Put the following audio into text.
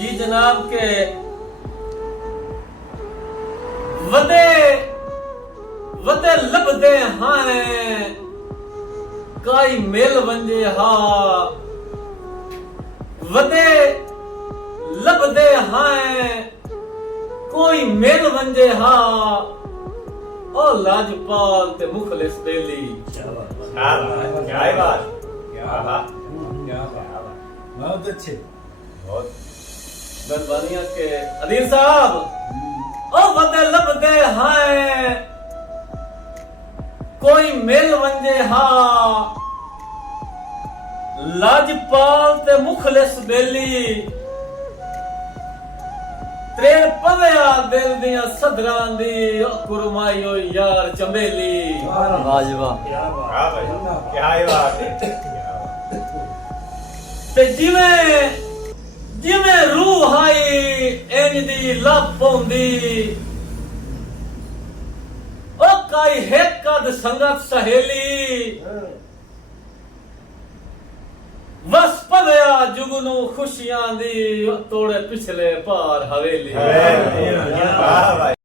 जी जनाब के वदे वदे लभदे हां काई मेल वंजे हा वदे लभदे हां कोई मेल वंजे हा ओ लाजपाल ते मुखलिस बेली। क्या बात बहुत अच्छे बहुत मेहरबानियां के अदील साहब ओ वदे लभदे हां कोई मेल वंजे हा लाजपाल ते मुखलिस बेली त्रेड़ पवया दिल दियां सदरां दी कुरमाई ओ यार चंबेली। वाह क्या बात है ते जिवें जिवें रूह आई इंज दी लप होंदी ओ काई हेकद संगत सहेली वस पवया जुगनू खुशियां दी तोड़े पिछले पार हवेली। वाह भाई।